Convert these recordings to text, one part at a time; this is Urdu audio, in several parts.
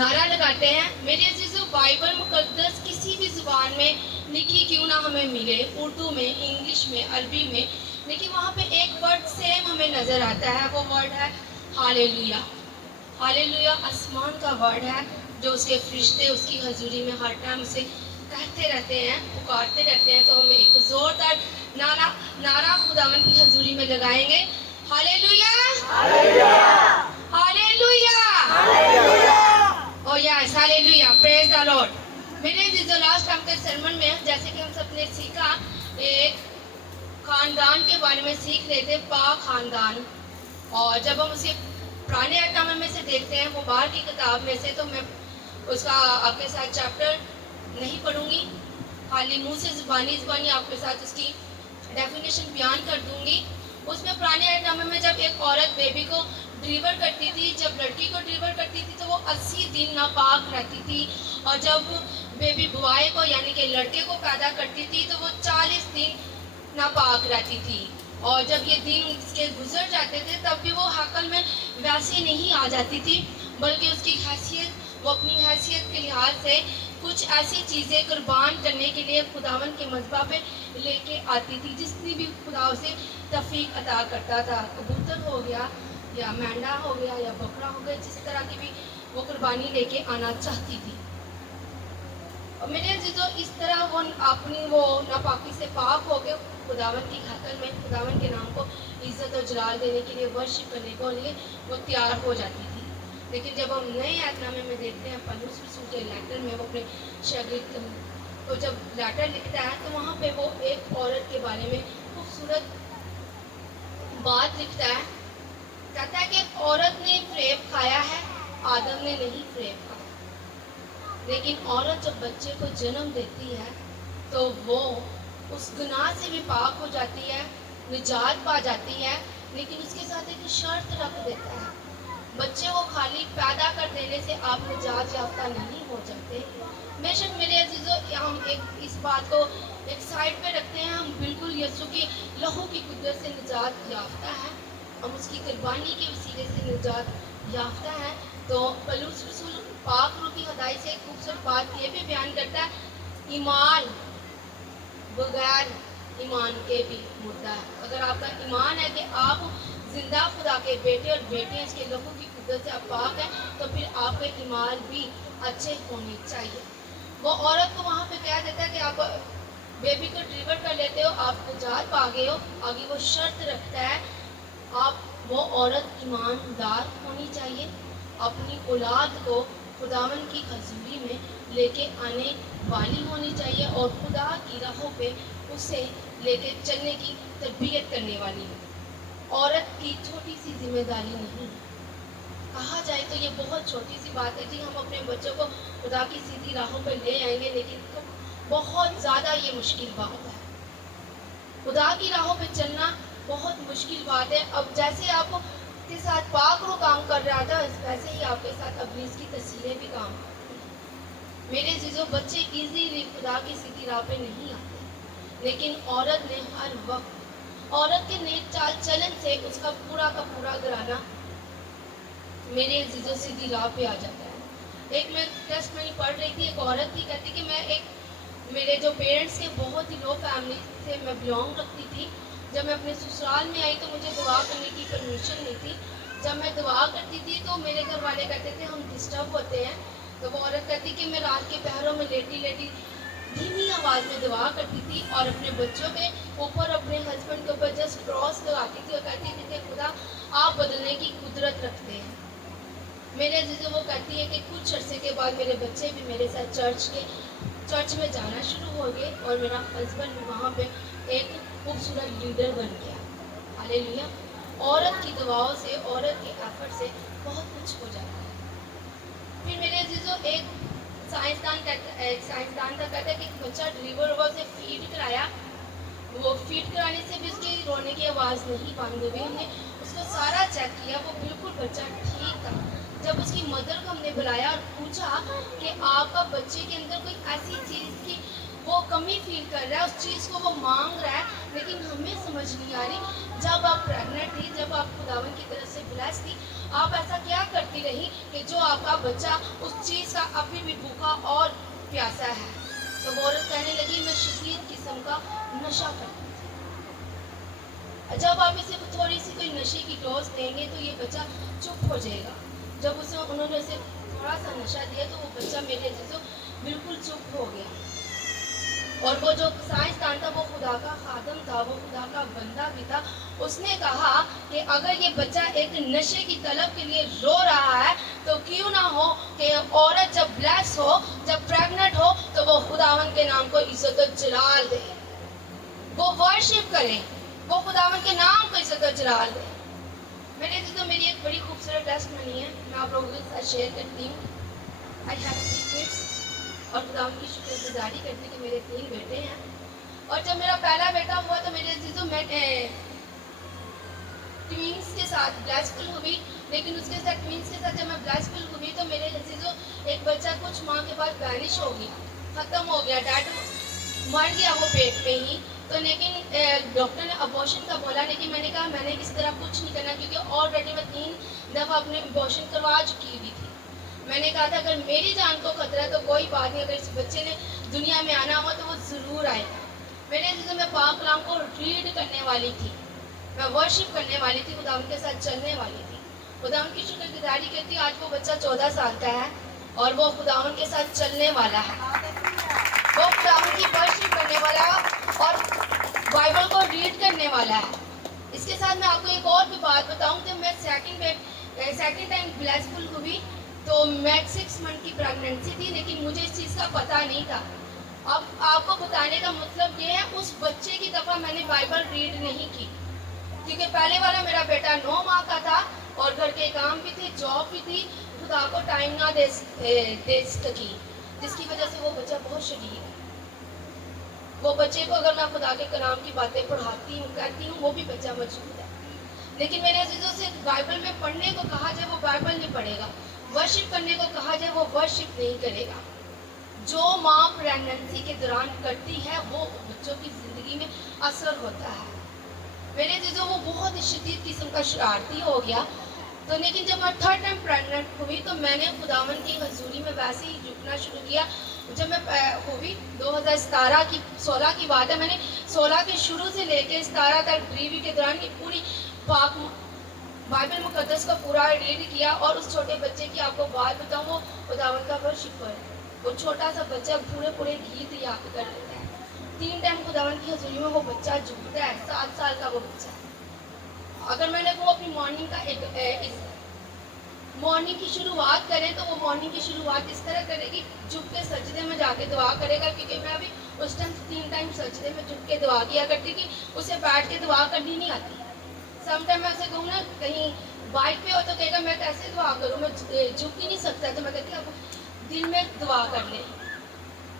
نعرہ لگاتے ہیں. میرے عزیزو بائبل مقدس کسی بھی زبان میں لکھی کیوں نہ ہمیں ملے، اردو میں، انگلش میں، عربی میں، لیکن وہاں پہ ایک ورڈ سیم ہمیں نظر آتا ہے. وہ ورڈ ہے ہالےلویا. ہالےلویا آسمان کا ورڈ ہے جو اس کے فرشتے اس کی حضوری میں ہر ٹائم اسے کہتے رہتے ہیں، پکارتے رہتے ہیں. تو ہمیں ایک زوردار نعرہ خداوند کی حضوری میں لگائیں گے. ہالےلویا، ہالےلویا، او یس ہالےلویا، پریز دی لارڈ. میرے عزیزو لاسٹ ٹائم کے سرمن میں جیسے کہ ہم سب نے سیکھا، ایک خاندان کے بارے میں سیکھ رہے تھے، پاک خاندان. اور جب ہم اسے پرانے عہد نامے میں سے دیکھتے ہیں، وہ باہر کی کتاب میں سے، تو میں اس کا آپ کے ساتھ چیپٹر نہیں پڑھوں گی، خالی منہ سے زبانی آپ کے ساتھ اس کی ڈیفینیشن بیان کر دوں گی. اس میں پرانے عہد نامے میں جب ایک عورت بیبی کو ڈلیور کرتی تھی، جب لڑکی کو ڈلیور کرتی تھی، تو وہ 80 دن ناپاک رہتی تھی. اور جب بیبی بوائے کو یعنی کہ لڑکے کو پیدا کرتی تھی تو وہ 40 دن ناپاک رہتی تھی. اور جب یہ دن اس کے گزر جاتے تھے تب بھی وہ حقل میں ویسی نہیں آ جاتی تھی، بلکہ اس کی حیثیت، وہ اپنی حیثیت کے لحاظ سے کچھ ایسی چیزیں قربان کرنے کے لیے خداوند کے مذبح پہ لے کے آتی تھی، جس نے بھی خدا اسے توفیق عطا کرتا تھا. کبوتر ہو گیا یا مینڈا ہو گیا یا بکرا ہو گیا، جس طرح کی بھی وہ قربانی لے کے آنا چاہتی تھی. اور میرے عزیزو اس طرح وہ اپنی وہ ناپاکی سے پاک ہو کے خداوند کی خاطر میں خداوند کے نام کو عزت اور جلال دینے کے لیے، ورشپ کرنے کے لیے وہ تیار ہو جاتی تھی. لیکن جب ہم نئے عہد نامے میں دیکھتے ہیں، پولس رسول کے لیٹر میں وہ اپنے شاگرد کو جب لیٹر لکھتا ہے تو وہاں پہ وہ ایک عورت کے بارے میں خوبصورت بات لکھتا ہے. کہتا ہے کہ عورت نے فریب کھایا ہے، آدم نے نہیں فریب کھایا. لیکن عورت جب بچے کو جنم دیتی ہے تو وہ اس گناہ سے بھی پاک ہو جاتی ہے، نجات پا جاتی ہے. لیکن اس کے ساتھ ایک شرط رکھ دیتا ہے، بچے کو خالی پیدا کر دینے سے آپ نجات یافتہ نہیں ہو جاتے. بے شک میرے عزیزو ہم اس بات کو ایک سائڈ پہ رکھتے ہیں، ہم بالکل یسوع کی لہو کی قدرت سے نجات یافتہ ہیں، ہم اس کی قربانی کے وسیلے سے نجات یافتہ ہیں. تو پولس رسول پاک روح کی خدائی سے ایک خوبصورت بات یہ بھی بیان کرتا ہے، ایمان بغیر ایمان کے بھی مردہ ہے. اگر آپ کا ایمان ہے کہ آپ زندہ خدا کے بیٹے اور بیٹے اس کے لہو کی قدرت سے آپ پاک ہیں، تو پھر آپ کے ایمان بھی اچھے ہونے چاہیے. وہ عورت کو وہاں پہ کہہ دیتا ہے کہ آپ بیبی کو ڈلیور کر لیتے ہو، آپ نجات پا گئے ہو. آگے وہ شرط رکھتا ہے، آپ وہ عورت ایماندار ہونی چاہیے، اپنی اولاد کو خداوند کی حضوری میں لے کے آنے والی ہونی چاہیے، اور خدا کی راہوں پہ اسے لے کے چلنے کی تربیت کرنے والی ہے. عورت کی چھوٹی سی ذمہ داری نہیں ہے. کہا جائے تو یہ بہت چھوٹی سی بات ہے، جی ہم اپنے بچوں کو خدا کی سیدھی راہوں پہ لے آئیں گے، لیکن بہت زیادہ یہ مشکل بات ہے. خدا کی راہوں پہ چلنا بہت مشکل بات ہے. اب جیسے آپ کے ساتھ پاک روح کام کر رہا تھا، ویسے ہی آپ کے ساتھ ابلیس کی تسلیلیں بھی کام کرتی ہیں. میرے عزیزو بچے ایزیلی خدا کی سیدھی راہ پہ نہیں آتے، لیکن عورت نے ہر وقت عورت کے نیک چال چلن سے اس کا پورا گھرانہ میرے عزیزو سیدھی راہ پہ آ جاتا ہے. ایک میں ٹیسٹ میں پڑھ رہی تھی، ایک عورت تھی، کہتی کہ میرے جو پیرنٹس کے بہت ہی لو فیملی سے میں بلانگ رکھتی تھی. جب میں اپنے سسرال میں آئی تو مجھے دعا کرنے کی پرمیشن نہیں تھی. جب میں دعا کرتی تھی تو میرے گھر والے کہتے تھے ہم ڈسٹرب ہوتے ہیں. تو وہ عورت کہتی کہ میں رات کے پہروں میں لیٹی دھیمی آواز میں دعا کرتی تھی، اور اپنے بچوں کے اوپر، اپنے ہسبینڈ کے اوپر جسٹ کراس لگاتی تھی اور کہتی تھی کہ خدا آپ بدلنے کی قدرت رکھتے ہیں. میرے عزیزوں وہ کہتی ہے کہ کچھ عرصے کے بعد میرے بچے بھی میرے ساتھ چرچ میں جانا شروع ہو گئے، اور میرا ہسبینڈ وہاں پہ ایک خوبصورت لیڈر بن گیا. ہالےلویا. عورت کی دعاؤں سے، عورت کے ایفرٹ سے بہت کچھ ہو جاتا ہے. پھر میرے عزیزوں ایک سائنسدان کا کہتا ہے کہ ایک بچہ ڈلیور ہوا، اسے فیڈ کرایا. وہ فیڈ کرانے سے بھی اس کی رونے کی آواز نہیں بند ہوئی. ہم نے اس کو سارا چیک کیا، وہ بالکل بچہ ٹھیک تھا. جب اس کی مدر کو ہم نے بلایا اور پوچھا کہ آپ کا بچے کے اندر کوئی ایسی چیز کی وہ کمی فیل کر رہا ہے، اس چیز کو وہ مانگ رہا ہے، لیکن ہمیں سمجھ نہیں آ رہی. جب آپ پریگننٹ تھی، جب آپ خداوند کی طرف سے بلیس تھی، آپ ایسا کیا کرتی رہی کہ جو آپ کا بچہ اس چیز کا ابھی بھی بھوکا اور پیاسا ہے. تو وہ عورت کہنے لگی میں شدید قسم کا نشہ کرتی ہوں. جب آپ اسے تھوڑی سی کوئی نشے کی ڈوز دیں گے تو یہ بچہ چپ ہو جائے گا. جب انہوں نے اسے تھوڑا سا نشہ دیا تو وہ بچہ میرے عزیزو بالکل چپ ہو گیا. اور وہ جو سائنسدان تھا وہ خدا کا خادم تھا, وہ خدا کا بندہ بھی تھا. اس نے کہا کہ اگر یہ بچہ ایک نشے کی طلب کے لیے رو رہا ہے تو کیوں نہ ہو کہ عورت جب بلیس ہو, جب پریگنٹ ہو تو وہ خداوند کے نام کو عزت و جلال دے, وہ ورشپ کرے, وہ خداوند کے نام کو عزت و جلال دے. میرے عزیزو میری ایک بڑی خوبصورت ٹیسٹمنی ہے, میں آپ لوگوں کے ساتھ شیئر کرتی ہوں. I have 3 kids اور خداوند کی شکر گزاری کرتی کہ میرے 3 بیٹے ہیں. اور جب میرا پہلا بیٹا ہوا تو میرے عزیزو میں ٹوینس کے ساتھ بلیسفل ہوئی, لیکن اس کے ساتھ ٹوینس کے ساتھ جب میں بلیسفل ہوئی تو میرے عزیزو ایک بچہ کچھ ماہ کے بعد وینش ہو گیا, ختم ہو گیا, ڈیڈ مر گیا وہ پیٹ پہ ہی. تو لیکن ڈاکٹر نے ابورشن کا بولا, لیکن میں نے کہا میں نے اس طرح کچھ نہیں کرنا کیونکہ آلریڈی میں 3 دفعہ اپنے ابورشن کروا چکی ہوئی تھی. میں نے کہا تھا اگر میری جان کو خطرہ ہے تو کوئی بات نہیں, اگر اس بچے نے دنیا میں آنا ہوا تو وہ ضرور آئے گا. میرے عزیزو میں پاک کلام کو ریڈ کرنے والی تھی, میں ورشپ کرنے والی تھی, خداوند کے ساتھ چلنے والی تھی. خداوند کی شکر گزاری کرتی. آج وہ بچہ 14 سال کا ہے اور وہ خداوند کے ساتھ چلنے والا ہے, وہ خداوند کی ورشپ کرنے والا اور بائبل کو ریڈ کرنے والا ہے. اس کے ساتھ میں آپ کو ایک اور بھی بات بتاؤں. جب میں سیکنڈ ٹائم بلیسفل ہوئی تو میں 6 منتھ کی پریگننسی تھی, لیکن مجھے اس چیز کا پتہ نہیں تھا. اب آپ کو بتانے کا مطلب یہ ہے اس بچے کی دفعہ میں نے بائبل ریڈ نہیں کی, کیونکہ پہلے والا میرا بیٹا 9 ماہ کا تھا اور گھر کے کام بھی تھے, جاب بھی تھی, خدا کو ٹائم نہ دے سکی, جس کی وجہ سے وہ بچہ بہت شدید ہے. وہ بچے کو اگر میں خدا کے کلام کی باتیں پڑھاتی ہوں, کہتی ہوں, وہ بھی بچہ موجود ہے. لیکن میرے عزیزوں سے بائبل میں پڑھنے کو کہا جائے وہ بائبل نہیں پڑھے گا, ورشپ کرنے کو کہا جائے وہ ورشپ نہیں کرے گا. جو ماں پریگننسی کے دوران کرتی ہے وہ بچوں کی زندگی میں اثر ہوتا ہے. میرے عزیزوں وہ بہت شدید قسم کا شرارتی ہو گیا. تو لیکن جب میں 3rd ٹائم پریگننٹ ہوئی تو میں نے خداوند کی حضوری میں ویسے ہی جھکنا شروع کیا. جب میں ہوئی 2016 کی بات ہے, میں نے 16 کے شروع سے لے کے 17 تک ڈلیوری کے دوران کی پوری پاک بائبل مقدس کا پورا ریڈ کیا. اور اس چھوٹے بچے کی آپ کو بات بتاؤں, وہ خداوند کا ورشپر ہے. وہ چھوٹا سا بچہ پورے گیت یاد کر لیتا ہے. 3 ٹائم خداوند کی حضوری میں وہ بچہ جھکتا ہے, 7 سال کا وہ بچہ. اگر میں نے وہ اپنی مارننگ کی شروعات کریں تو وہ مارننگ کی شروعات اس طرح کرے گی, جھک کے سجدے میں جا کے دعا کرے گا, کیونکہ میں ابھی اس ٹائم 3 ٹائم سجدے میں جھک کے دعا کیا کرتی کہ اسے بیٹھ کے دعا کرنی نہیں آتی. سم ٹائم میں اسے کہوں نا کہیں بائک پہ ہو تو کہے گا میں کیسے دعا کروں, میں جھک ہی نہیں سکتا. تو میں کہتی ہوں اب دل میں دعا کر لیں.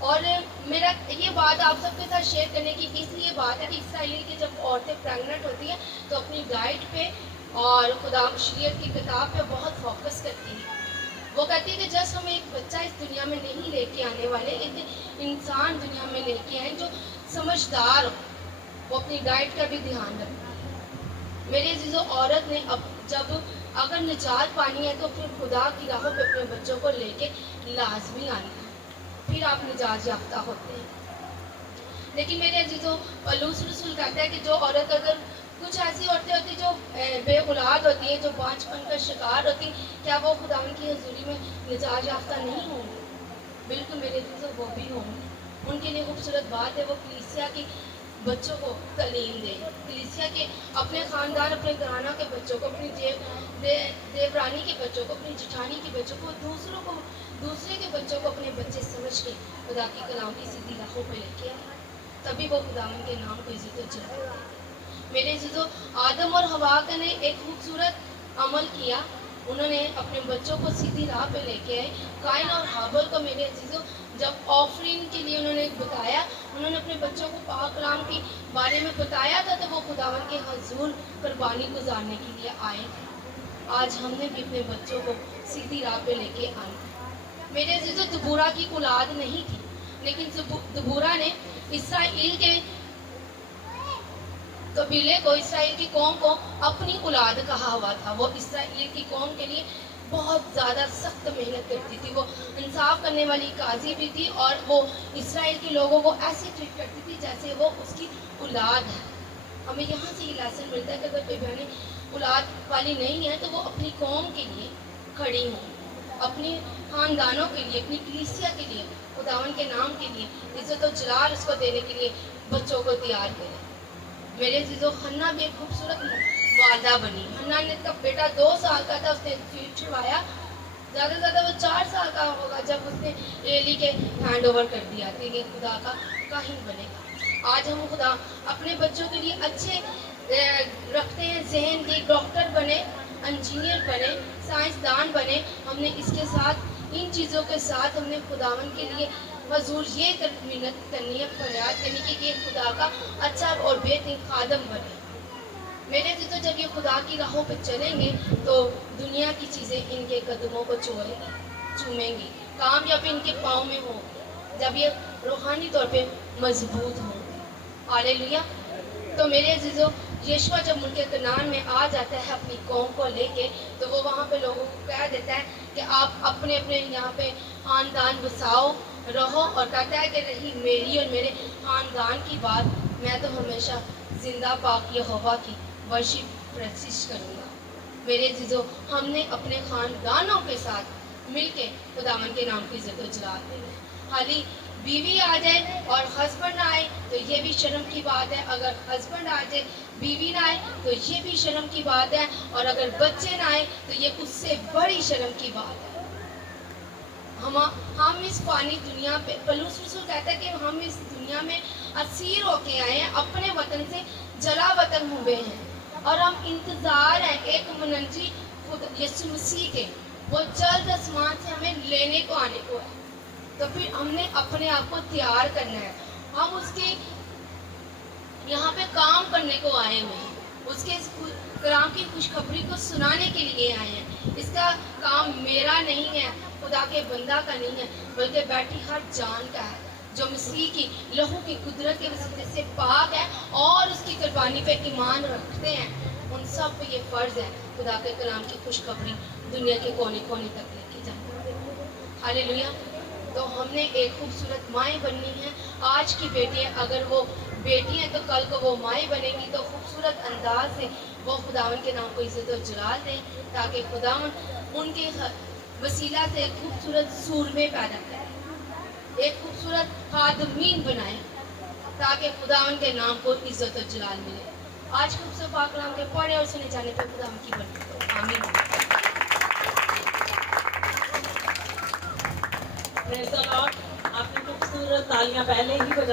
اور میرا یہ بات آپ سب کے ساتھ شیئر کرنے کی اس لیے بات ہے کہ اسرائیل کی جب عورتیں پریگننٹ ہوتی ہیں تو اپنی ڈائٹ پہ اور خدا شریعت کی کتاب پہ بہت فوکس کرتی ہیں. وہ کہتی ہے کہ جسٹ ہم ایک بچہ اس دنیا میں نہیں لے کے آنے والے, ایک انسان دنیا میں لے کے آئیں جو سمجھدار ہو, وہ اپنی ڈائٹ کا بھی دھیان رکھتی ہے. میرے عزیزو عورت نے اب جب اگر نجات پانی ہے تو پھر خدا کی راہوں پہ اپنے بچوں کو لے کے لازمی آنا ہے, پھر آپ نجات یافتہ ہوتے ہیں. لیکن میرے عزیزو پولس رسول کہتا ہے کہ جو عورت اگر کچھ ایسی عورتیں ہوتی جو بے اولاد ہوتی ہیں, جو بانجپن کا شکار ہوتی, کیا وہ خداوند کی حضوری میں نجات یافتہ نہیں ہوں گی؟ بالکل میرے عزیزو وہ بھی ہوں گی. ان کے لیے خوبصورت بات ہے وہ کلیسیا کی بچوں کو تعلیم دے, کلیسیا کے اپنے خاندان, اپنے گھرانہ کے بچوں کو, اپنی دیورانی کے بچوں کو, اپنی جٹھانی کے بچوں کو, دوسرے کے بچوں کو اپنے بچے سمجھ کے خدا کی کلام کی سیدھی راہوں پہ لے کے آئے, تبھی وہ خداوند کے نام کو عزت و جلال دے. میرے عزیزو آدم اور حوا نے ایک خوبصورت عمل کیا, انہوں نے اپنے بچوں کو سیدھی راہ پہ لے کے آئے. قائن اور ہابل کو میرے عزیزو جب آفرین کے لیے انہوں نے بتایا, انہوں نے اپنے بچوں کو پاک کلام کے بارے میں بتایا تھا تو وہ خداوند کے حضور قربانی گزارنے کے لیے آئے تھے. آج ہم نے بھی اپنے بچوں کو سیدھی راہ پہ لے کے آئے. میرے عزیزو دبورا کی اولاد نہیں تھی, لیکن دبورا نے اسرائیل کے قبیلے کو, اسرائیل کی قوم کو اپنی اولاد کہا ہوا تھا. وہ اسرائیل کی قوم کے لیے بہت زیادہ سخت محنت کرتی تھی. وہ انصاف کرنے والی قاضی بھی تھی اور وہ اسرائیل کے لوگوں کو ایسے ٹریٹ کرتی تھی جیسے وہ اس کی اولاد ہے. ہمیں یہاں سے یہ لیسن ملتا ہے کہ اگر کوئی بہنیں اولاد والی نہیں ہے تو وہ اپنی قوم کے لیے کھڑی ہوں, اپنی خاندانوں کے لیے, اپنی کلیسیا کے لیے, خداون کے نام کے لیے عزت و جلال اس کو دینے کے لیے بچوں کو تیار کریں. میرے عزیزو, حنا بھی ایک خوبصورت والدہ بنی. حنا نے کا بیٹا 2 سال کا تھا, اس نے فیڈ چھڑوایا, زیادہ سے زیادہ وہ 4 سال کا ہوگا جب اس نے ایلی کے ہینڈ اوور کر دیا کہ یہ خدا کا کاہن بنے گا. آج ہم خدا اپنے بچوں کے لیے اچھے رکھتے ہیں ذہن کی, ڈاکٹر بنے, انجینئر بنے, سائنسدان بنے. ہم نے اس کے ساتھ, ان چیزوں کے ساتھ ہم نے خداون کے لیے حضور یہ محنت کرنی ہے, فریاد کرنی کہ یہ خدا کا اچھا اور بہترین خادم بنے. میرے عزیزو, جب یہ خدا کی راہوں پہ چلیں گے تو دنیا کی چیزیں ان کے قدموں کو چومیں گی, کامیابی ان کے پاؤں میں ہوگی جب یہ روحانی طور پہ مضبوط ہوں گے. ہاللیلویا. تو میرے عزیزو, یشوع جب ملک کنعان میں آ جاتا ہے اپنی قوم کو لے کے, تو وہ وہاں پہ لوگوں کو کہہ دیتا ہے کہ آپ اپنے اپنے یہاں پہ خاندان بساؤ, رہو, اور کہتا ہے کہ رہی میری اور میرے خاندان کی بات, میں تو ہمیشہ زندہ پاک یہوہ کی ورشپ پرستش کروں گا. میرے عزیزو, ہم نے اپنے خاندانوں کے ساتھ مل کے خداوند کے نام کی عزت و جلال دینا ہے. خالی بیوی آ جائے اور ہسبینڈ نہ آئے تو یہ بھی شرم کی بات ہے, اگر ہسبینڈ آ جائے بیوی نہ آئے تو یہ بھی شرم کی بات ہے, اور اگر بچے نہ آئے تو یہ اس سے بڑی شرم کی بات ہے. ہم اس فانی دنیا پہ, پولس رسول کہتا ہے کہ ہم اس دنیا میں اسیر ہو کے آئے ہیں, اپنے وطن سے جلا وطن ہوئے ہیں, اور ہم انتظار ہیں ایک منجی یسوع مسیح کے, وہ جلد آسمان سے ہمیں لینے کو آنے کو ہے. تو پھر ہم نے اپنے آپ کو تیار کرنا ہے. ہم اس کے یہاں پہ کام کرنے کو آئے ہوئے ہیں, اس کے کلام کی خوشخبری کو سنانے کے لیے آئے ہیں. اس کا کام میرا نہیں ہے, خدا کے بندہ کا نہیں ہے, بلکہ بیٹھی ہر جان کا ہے جو مسیح کی لہو کی قدرت کے وسیلے سے پاک ہے اور اس کی قربانی پہ ایمان رکھتے ہیں. ان سب پہ یہ فرض ہے خدا کے کلام کی خوشخبری دنیا کے کونے کونے تک لے کے جانا. ہاللیلویا. تو ہم نے ایک خوبصورت مائیں بننی ہیں. آج کی بیٹیاں اگر وہ بیٹی ہیں تو کل کو وہ مائیں بنیں گی, تو خوبصورت انداز سے وہ خداون کے نام کو عزت و جلال دیں, تاکہ خداون ان کے وسیلہ سے ایک خوبصورت سورمے پیدا کریں, ایک خوبصورت خادمین بنائیں, تاکہ خداون کے نام کو عزت و جلال ملے. آج خوبصورت پاک کلام کے پڑھے اور سنے جانے پہ خداون کی برکت ہو. آمین. پریز دی لارڈ. آپ نے خوبصورت تالیاں پہلے ہی بجا